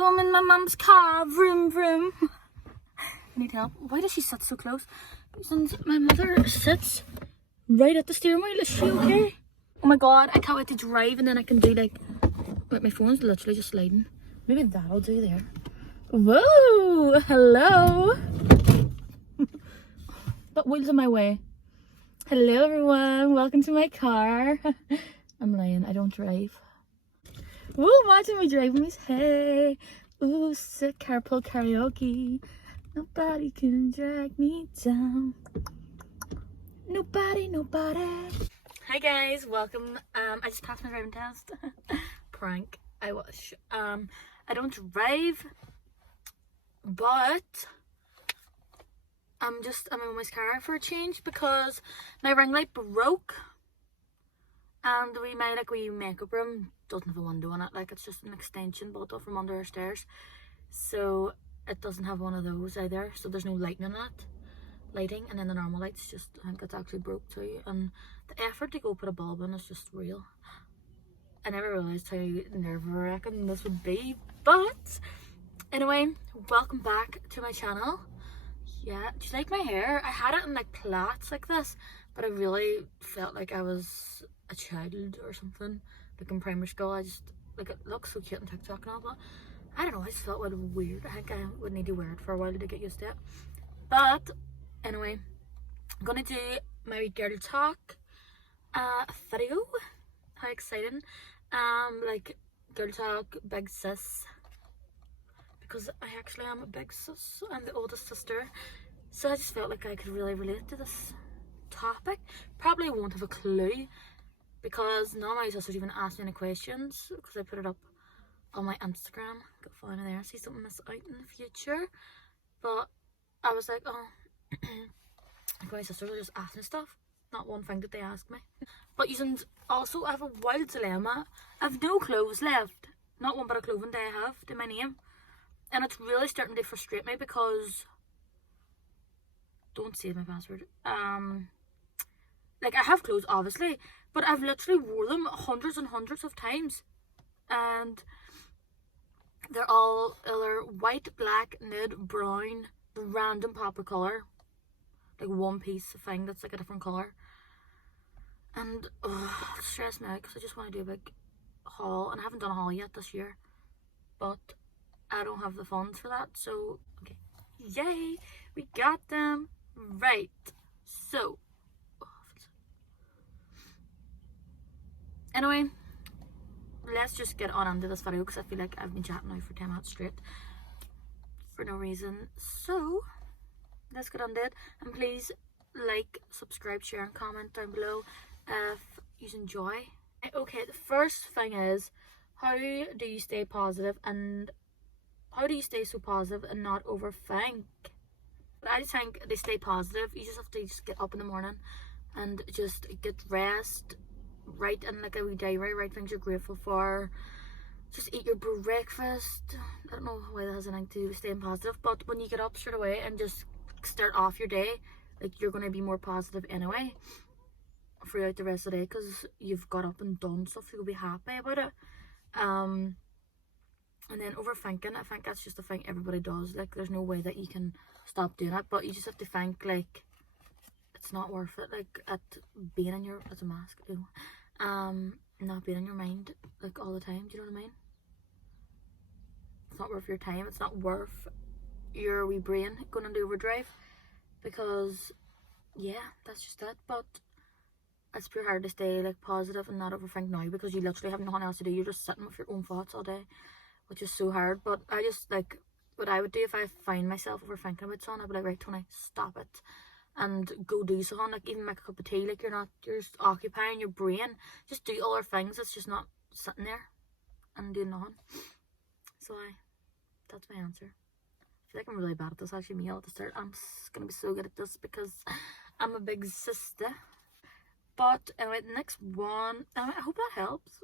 Oh, I'm in my mum's car. Vroom, vroom. I need help. Why does she sit so close? Since my mother sits right at the steering wheel. Is she okay? Oh my god, I can't wait to drive and then I can do like... Wait, my phone's literally just sliding. Maybe that'll do there. Whoa! Hello! But wheels in my way. Hello everyone, welcome to my car. I'm lying, I don't drive. Woo, imagine me driving me. Hey, ooh, sick carpool karaoke. Nobody can drag me down. Nobody. Hi guys, welcome. I just passed my driving test. Prank. I wish. I don't drive, but I'm in my car for a change because my ring light broke, and my wee makeup room doesn't have a window in it. Like, it's just an extension built up from under our stairs, so it doesn't have one of those either. So there's no lighting in it. And then the normal lights just, I think it's actually broke too, and the effort to go put a bulb in is just real. I never realised how nerve-wracking this would be, but anyway, welcome back to my channel. Yeah, do you like my hair? I had it in like plaits like this, but I really felt like I was a child or something, like in primary school. I just, like, it looks so cute on TikTok and all, but I don't know, I just felt a little weird. I think I would need to wear it for a while to get used to it. But anyway, I'm gonna do my girl talk video. How exciting. Like, girl talk, big sis, because I actually am a big sis. I'm the oldest sister, so I just felt like I could really relate to this topic. Probably won't have a clue because none of my sisters even asked me any questions, because I put it up on my Instagram. Go follow me there, see something miss out in the future. But I was like, oh, like, my sisters are just asking stuff. Not one thing that they ask me. But you also, I have a wild dilemma. I have no clothes left. Not one bit of clothing do I have to my name. And it's really starting to frustrate me because... Don't save my password. Like, I have clothes, obviously, but I've literally wore them hundreds and hundreds of times. And they're all either white, black, nude, brown, random pop of colour. Like one piece of thing that's like a different colour. And it stressed me out because I just want to do a big haul, and I haven't done a haul yet this year, but I don't have the funds for that. So okay, yay, we got them. Right, so anyway, let's just get on into this video because I feel like I've been chatting now for 10 minutes straight for no reason. So let's get on to it, and please like, subscribe, share and comment down below if you enjoy. Okay, the first thing is, how do you stay positive, and how do you stay so positive and not overthink? But I think to stay positive, you just have to just get up in the morning and just get rest, write in like a wee diary, write things you're grateful for, just eat your breakfast. I don't know why that has anything to do with staying positive, but when you get up straight away and just start off your day, like, you're going to be more positive anyway throughout the rest of the day, because you've got up and done stuff. You'll be happy about it. And then overthinking, I think that's just a thing everybody does. Like, there's no way that you can stop doing it, but you just have to think, like, it's not worth it. Like, at being in your, it's a mask too, not being in your mind like all the time. Do you know what I mean? It's not worth your time. It's not worth your wee brain going into overdrive, because yeah, that's just it. But it's pretty hard to stay like positive and not overthink now, because you literally have nothing else to do. You're just sitting with your own thoughts all day, which is so hard. But I just, like, what I would do if I find myself overthinking about something, I'd be like, right, Tony, stop it and go do something. Like, even make a cup of tea. Like, you're just occupying your brain. Just do other things. It's just not sitting there and doing nothing. So that's my answer. I feel like I'm really bad at this, actually. Me at the start, I'm gonna be so good at this because I'm a big sister. But anyway, the next one, I hope that helps.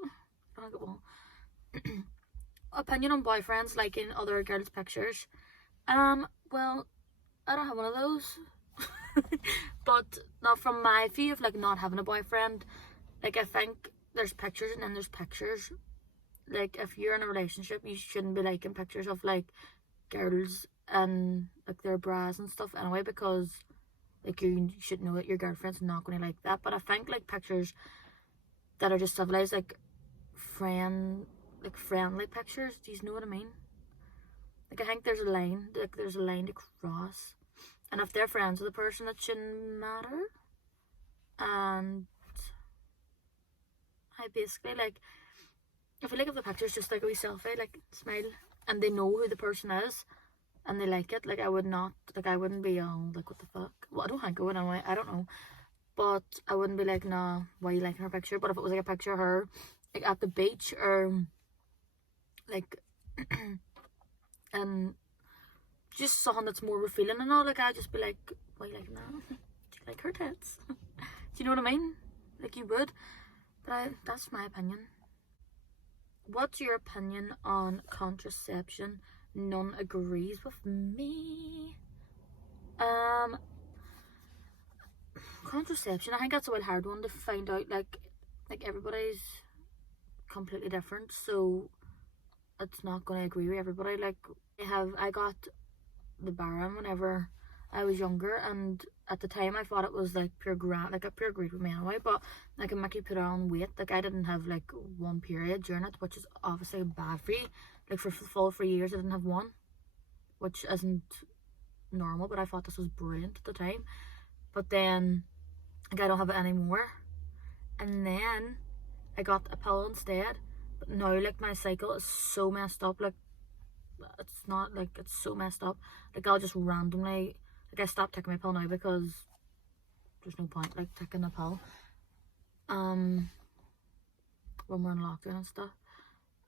I don't think it will. Opinion on boyfriends liking other girls' pictures. Well, I don't have one of those. But not from my view of like not having a boyfriend. Like, I think there's pictures and then there's pictures. like, if you're in a relationship, you shouldn't be liking pictures of like girls and like their bras and stuff anyway, because like you should know that your girlfriend's not going to like that. But I think like pictures that are just civilized, like friendly pictures, do you know what I mean? Like, I think there's a line, like there's a line to cross, and if they're friends with the person, it shouldn't matter. And I basically, like, I feel like if the picture's just like a wee selfie, like smile, and they know who the person is and they like it, like I wouldn't be like, what the fuck. Well, I don't think I would anyway, I don't know, but I wouldn't be like, nah, why are you liking her picture? But if it was like a picture of her like at the beach, or like just something that's more revealing and all, like I'd just be like, why are you liking that? Do you like her tits? Do you know what I mean? Like, you would. But that's my opinion. What's your opinion on contraception? None agrees with me. Contraception, I think that's a really hard one to find out. Like everybody's completely different, so it's not going to agree with everybody. Like, I got the Baron whenever I was younger, and at the time I thought it was like pure greed with me anyway, but like it make you put on weight. Like, I didn't have like one period during it, which is obviously bad for you. Like, for the full 3 years I didn't have one, which isn't normal, but I thought this was brilliant at the time. But then like I don't have it anymore, and then I got a pill instead. But now like my cycle is so messed up. Like, it's so messed up. Like, I'll just randomly, like, I stopped taking my pill now because there's no point like taking a pill when we're in lockdown and stuff,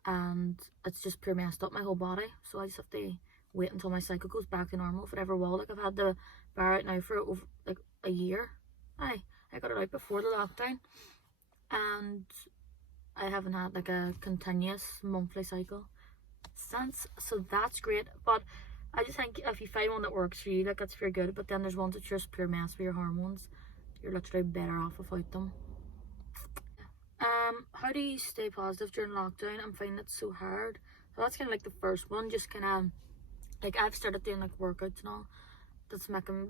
and it's just pure messed up my whole body. So I just have to wait until my cycle goes back to normal, if it ever will. Like, I've had the bar out now for over like a year. I got it out before the lockdown, and I haven't had like a continuous monthly cycle since, so that's great. But I just think if you find one that works for you, like, that's very good. But then there's ones that's just pure mess for your hormones. You're literally better off without them. How do you stay positive during lockdown? I'm finding it so hard. So that's kind of like the first one. Just kind of like, I've started doing like workouts and all. That's making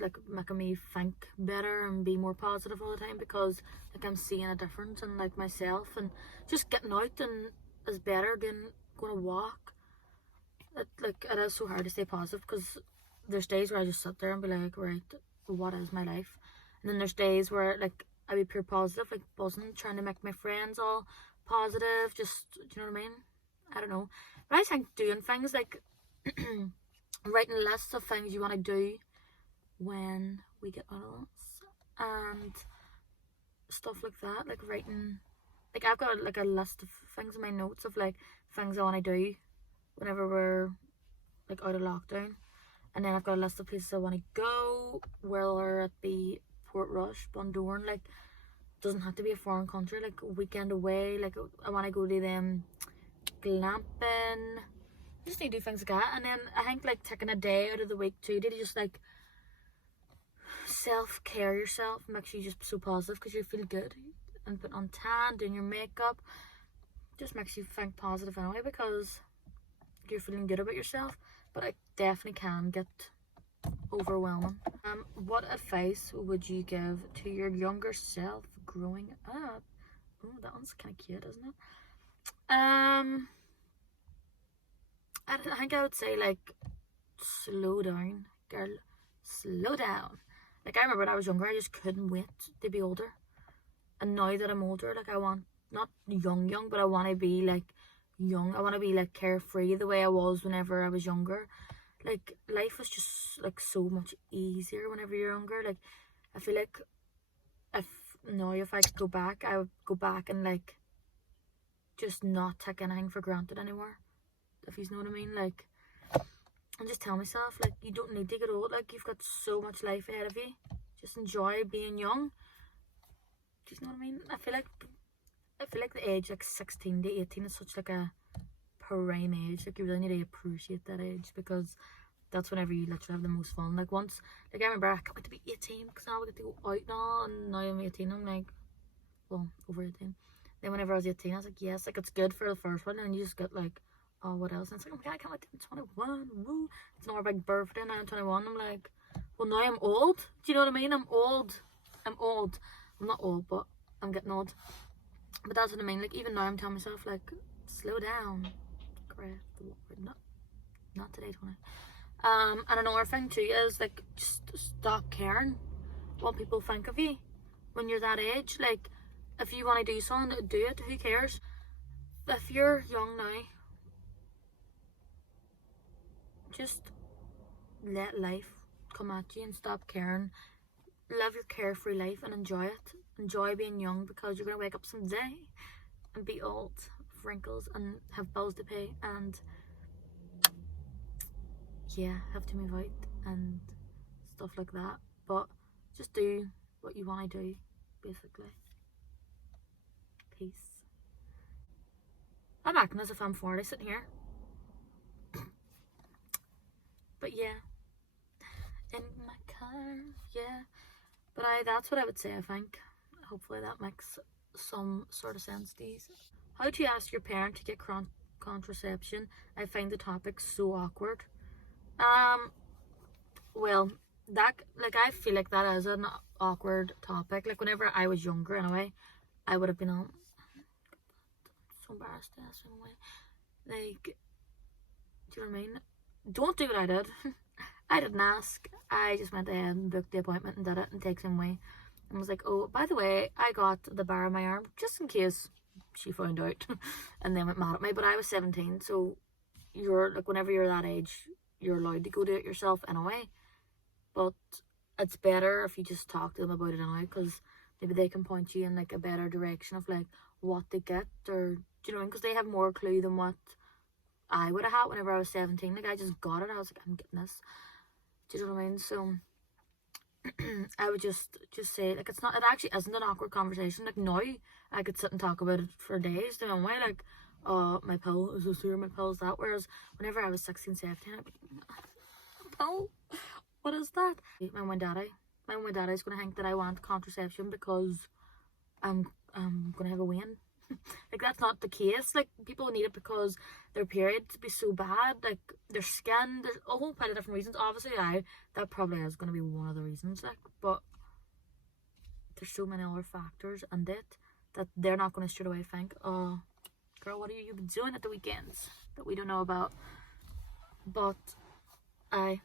me think better and be more positive all the time, because like I'm seeing a difference in like myself, and just getting out and is better than going to walk. It is so hard to stay positive, because there's days where I just sit there and be like, right, what is my life? And then there's days where like I be pure positive, like buzzing, trying to make my friends all positive, just, do you know what I mean? I don't know. But I think doing things like writing lists of things you want to do when we get adults and stuff like that, like writing, like I've got like a list of things in my notes of like things I want to do whenever we're like out of lockdown, and then I've got a list of places I want to go, whether it be Portrush, Bundoran, like doesn't have to be a foreign country, like a weekend away. Like, I want to go to them glamping. I just need to do things like that. And then I think like taking a day out of the week too to just like self-care yourself makes you just so positive, because you feel good, and putting on tan, doing your makeup, just makes you think positive anyway, because you're feeling good about yourself. But it definitely can get overwhelming. What advice would you give to your younger self growing up? Oh, that one's kind of cute, isn't it? I think I would say like, slow down, girl, slow down. Like, I remember when I was younger, I just couldn't wait to be older. And now that I'm older, like, I want, not young, but I want to be like young. I want to be like carefree the way I was whenever I was younger. Like, life was just like so much easier whenever you're younger. Like, I feel like if I could go back, I would go back and like just not take anything for granted anymore, if you know what I mean. Like, and just tell myself, like, you don't need to get old. Like, you've got so much life ahead of you. Just enjoy being young. Do you know what I mean? I feel like the age like 16 to 18 is such like a prime age. Like, you really need to appreciate that age, because that's whenever you literally have the most fun. Like, once, like, I remember I can't wait to be 18, because now we get to go out now, and now I'm 18, I'm like, well, over 18. Then whenever I was 18, I was like, yes, like it's good for the first one, and you just get like, oh, what else? And it's like, oh my god, I can't wait to 21. Woo. It's not a big birthday now. I'm 21. I'm like, well, now I'm old. Do you know what I mean? I'm old. I'm not old, but I'm getting old. But that's what I mean. Like, even now I'm telling myself, like, slow down. Correct. Not today, Tony. And another thing too is, like, just stop caring what people think of you when you're that age. Like, if you want to do something, do it. Who cares? If you're young now, just let life come at you and stop caring. Live your carefree life and enjoy it. Enjoy being young, because you're going to wake up someday and be old, with wrinkles, and have bills to pay, and yeah, have to move out and stuff like that. But just do what you want to do, basically. Peace. I'm acting as if I'm 40 sitting here. But yeah, in my car, yeah. But that's what I would say, I think. Hopefully that makes some sort of sense to you. How do you ask your parent to get contraception? I find the topic so awkward. Well, that, like, I feel like that is an awkward topic. Like, whenever I was younger, anyway, I would have been so embarrassed to ask him away. Like, do you know what I mean? Don't do what I did. I didn't ask. I just went ahead and booked the appointment and did it, and takes him away. And was like, oh, by the way, I got the bar on my arm just in case she found out. And then went mad at me. But I was 17, so you're like, whenever you're that age, you're allowed to go do it yourself anyway. But it's better if you just talk to them about it anyway, because maybe they can point you in like a better direction of like what they get, or do you know, because they have more clue than what I would have had whenever I was 17. Like, I just got it. I was like, I'm getting this. Do you know what I mean? So I would just say, like, it actually isn't an awkward conversation. Like, now I could sit and talk about it for days. The way, like, my pill is this here, my pill is that. Whereas whenever I was 16, 17, I'd be like, pill? What is that? My mum and daddy's gonna think that I want contraception because I'm gonna have a wean. Like, that's not the case. Like, people need it because their periods be so bad, like their skin, there's a whole pile of different reasons. Obviously, that probably is going to be one of the reasons, like, but there's so many other factors and that they're not going to straight away think, oh girl, what are you been doing at the weekends that we don't know about? But I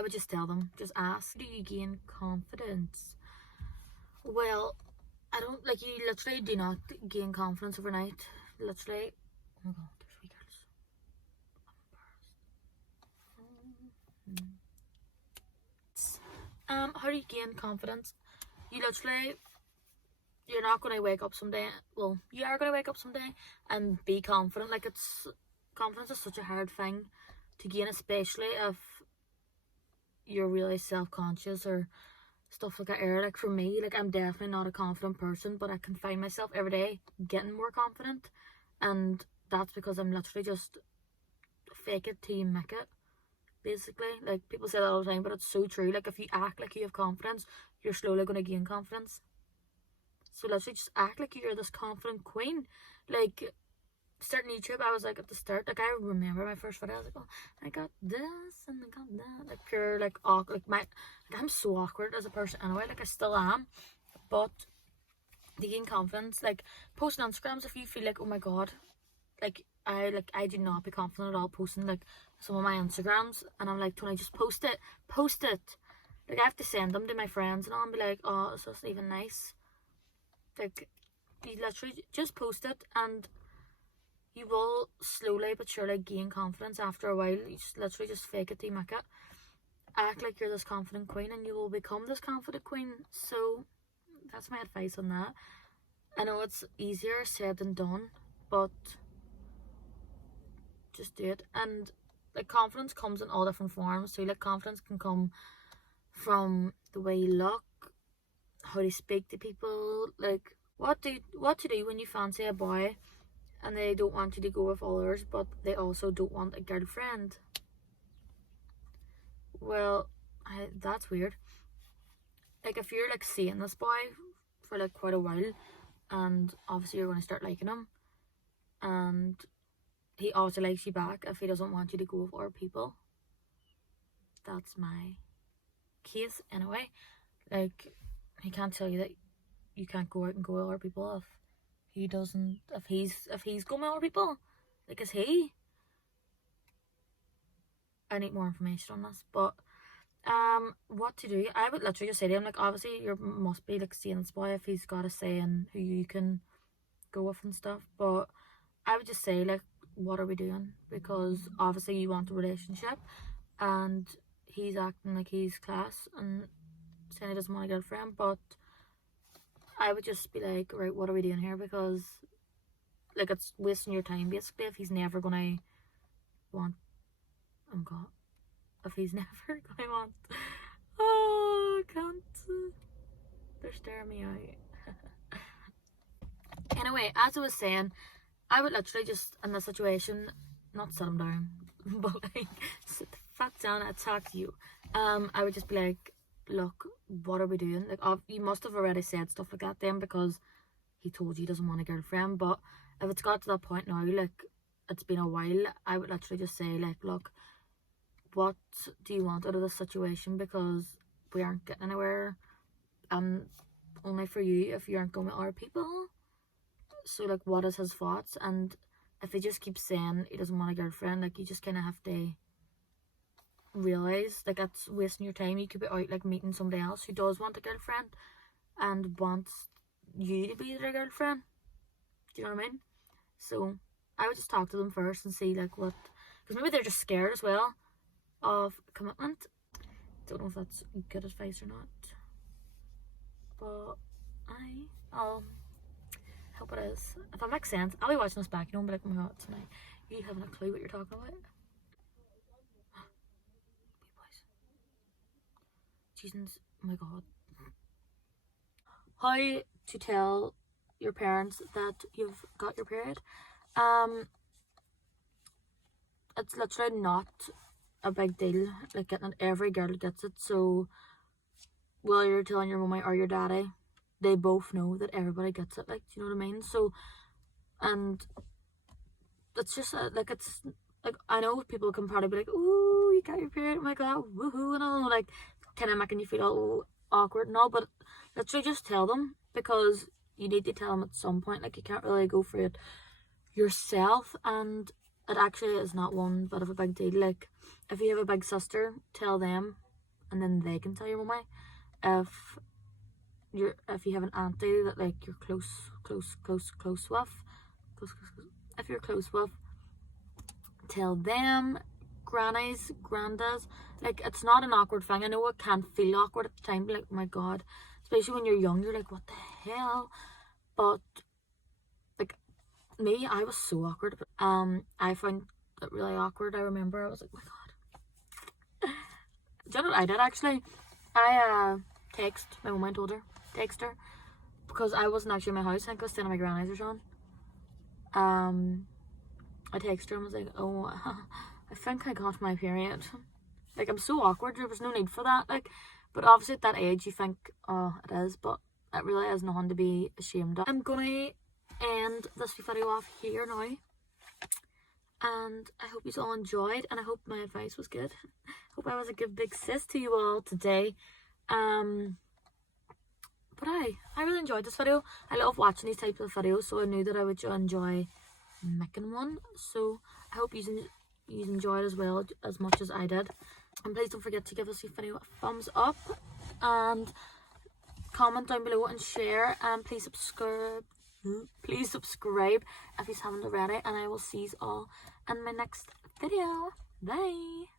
would just tell them, just ask, do you gain confidence? Well, I don't, like, you literally do not gain confidence overnight. Literally. Oh my god, there's wee girls. I'm embarrassed. How do you gain confidence? You literally, you're not going to wake up someday, well, you are going to wake up someday and be confident. Like, confidence is such a hard thing to gain, especially if you're really self-conscious or stuff like that. Like, for me, like, I'm definitely not a confident person, but I can find myself every day getting more confident, and that's because I'm literally just fake it till you make it, basically. Like, people say that all the time, but it's so true. Like, if you act like you have confidence, you're slowly going to gain confidence. So literally just act like you're this confident queen. Like, starting YouTube, I was like, at the start, like, I remember my first video, I was like, oh, I got this and I got that, like, pure, like, awkward, like, I'm so awkward as a person anyway, like, I still am. But to gain confidence, like, posting on Instagrams, if you feel like, oh my god, like, I do not be confident at all posting, like, some of my Instagrams, and I'm like, Tony, just post it, like, I have to send them to my friends and all, and be like, oh, is this even nice? Like, you literally just post it, and you will slowly but surely gain confidence after a while. You just literally just fake it till you make it. Act like you're this confident queen, and you will become this confident queen. So that's my advice on that. I know it's easier said than done, but just do it. And like, confidence comes in all different forms too. Like, confidence can come from the way you look, how you speak to people, like what to do when you fancy a boy and they don't want you to go with others, but they also don't want a girlfriend. Well, that's weird. Like, if you're like seeing this boy for like quite a while, and obviously you're going to start liking him, and he obviously likes you back if he doesn't want you to go with other people. That's my case anyway. Like, he can't tell you that you can't go out and go with other people if he doesn't, if he's going with other people. Like, is he? I need more information on this, but what to do? I would literally just say to him, like, obviously you must be like seeing this boy if he's got a say in who you can go with and stuff, but I would just say, like, what are we doing? Because obviously you want a relationship, and he's acting like he's class and saying he doesn't want a girlfriend. But I would just be like, right, what are we doing here? Because, like, it's wasting your time basically if he's never gonna want, oh god, if he's never gonna want, oh, I can't, they're staring me out. Anyway, as I was saying, I would literally just, in this situation, not sit him down, but like, sit the fuck down and talk to you. I would just be like, look, what are we doing? Like, you must have already said stuff like that then, because he told you he doesn't want a girlfriend. But if it's got to that point now, like, it's been a while, I would literally just say, like, look, what do you want out of this situation? Because we aren't getting anywhere. Only for you if you aren't going with other people. So, like, what is his thoughts? And if he just keeps saying he doesn't want a girlfriend, like, you just kind of have to realise, like, that's wasting your time. You could be out, like, meeting somebody else who does want a girlfriend and wants you to be their girlfriend. Do you know what I mean? So I would just talk to them first and see, like, what, because maybe they're just scared as well of commitment. Don't know if that's good advice or not, but I'll hope it is. If it makes sense, I'll be watching this back, you know, and be like, oh my god, tonight you haven't a clue what you're talking about. Jesus, oh my god. How to tell your parents that you've got your period? It's literally not a big deal. Like, not every girl gets it. So, while you're telling your mummy or your daddy, they both know that everybody gets it. Like, do you know what I mean? So, and it's just like, it's like, I know people can probably be like, ooh, you got your period, oh my god, woohoo, and all, like, kind of making you feel all awkward and all, but literally just tell them, because you need to tell them at some point. Like, you can't really go through it yourself, and it actually is not one bit of a big deal. Like, if you have a big sister, tell them, and then they can tell your mummy. If you have an auntie that, like, you're close with, if you're close with, tell them. Grannies, grandads, like, it's not an awkward thing. I know it can feel awkward at the time, like, oh my god, especially when you're young, you're like, what the hell? But, like, me, I was so awkward. I found it really awkward. I remember I was like, oh my god. Do you know what I did actually? I text my mum and told her, because I wasn't actually in my house. I think I was staying at my granny's or something. I texted her and was like, oh, I think I got my period. Like, I'm so awkward. There was no need for that. Like, but obviously at that age you think, oh, it is, but it really is nothing to be ashamed of. I'm gonna end this video off here now, and I hope you all enjoyed, and I hope my advice was good. Hope I was a good big sis to you all today. But I really enjoyed this video. I love watching these types of videos, so I knew that I would enjoy making one. So I hope you enjoyed as well, as much as I did. And please don't forget to give this video a thumbs up, and comment down below and share, and please subscribe if you haven't already, and I will see you all in my next video. Bye.